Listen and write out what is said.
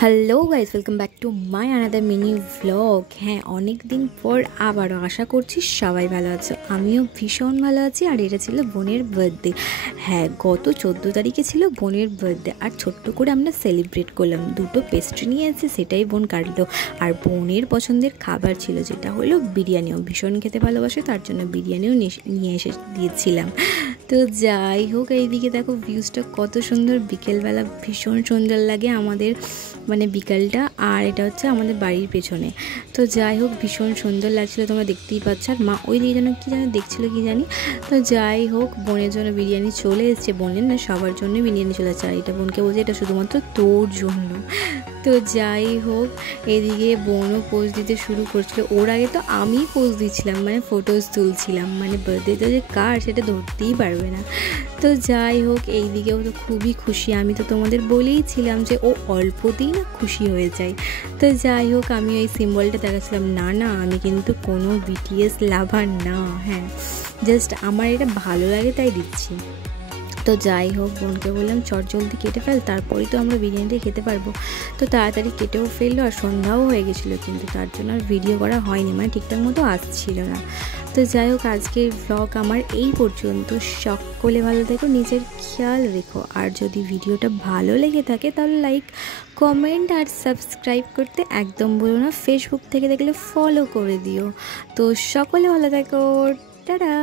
Hello guys, welcome back to my another mini vlog. হ্যাঁ, অনেক দিন পর আবারও আশা করছি সবাই ভালো আছো। আমিও ভীষণ ভালো আছি। আর এটা ছিল বোনের বার্থডে। হ্যাঁ, গত 14 তারিখে ছিল বোনের বার্থডে। আর ছোট্ট করে আমরা সেলিব্রেট করলাম। দুটো পেস্ট্রি নিয়ে এসে সেটাই বোন কাটলো। আর বোনের পছন্দের খাবার ছিল, যেটা হলো বিরিয়ানিও। ভীষণ খেতে ভালোবাসে, তার জন্য বিরিয়ানিও নিয়ে এসে দিয়েছিলাম। তো যাই হোক, এইদিকে দেখো ভিউজটা কত সুন্দর। বিকেলবেলা ভীষণ সুন্দর লাগে আমাদের, মানে বিকালটা। আর এটা হচ্ছে আমাদের বাড়ির পেছনে। তো যাই হোক, ভীষণ সুন্দর লাগছিলো, তোমরা দেখতেই পাচ্ছ। আর মা ওই দিকে যেন কী যেন দেখছিলো কি জানি। তো যাই হোক, বোনের জন্য বিরিয়ানি চলে এসছে। বোনের না, সবার জন্য বিরিয়ানি চলে এসছে। আর এটা বোনকে বলছে এটা শুধুমাত্র তোর জন্য। তো যাই হোক, এদিকে বোনও পোজ দিতে শুরু করছিল। ওর আগে তো আমি পোজ দিচ্ছিলাম, মানে ফটোজ তুলছিলাম। মানে বার্থডেতে যে কার সেটা ধরতেই পারবে না। তো যাই হোক, এই দিকেও তো খুবই খুশি। আমি তো তোমাদের বলেইছিলাম যে ও অল্পতেই না খুশি হয়ে যায়। তো যাই হোক, আমি ওই সিম্বলটা দেখাচ্ছিলাম। না না, আমি কিন্তু কোনো বিটিএস লাভার না। হ্যাঁ, জাস্ট আমার এটা ভালো লাগে তাই দিচ্ছি। তো যাই হোক, বোনকে বললাম চট জলদি কেটে ফেল, তারপরেই তো আমরা বিরিয়ানিটা খেতে পারবো। তো তাড়াতাড়ি কেটেও ফেললো। আর সন্ধ্যাও হয়ে গেছিলো, কিন্তু তার জন্য আর ভিডিও করা হয়নি, মানে ঠিকঠাক মতো আসছিল না। তো যাই হোক, আজকের ভ্লগ আমার এই পর্যন্ত। সকলে ভালো থেকো, নিজের খেয়াল রেখো। আর যদি ভিডিওটা ভালো লেগে থাকে তাহলে লাইক, কমেন্ট আর সাবস্ক্রাইব করতে একদম বলো না। ফেসবুক থেকে দেখলে ফলো করে দিও। তো সকলে ভালো থেকো, টাটা।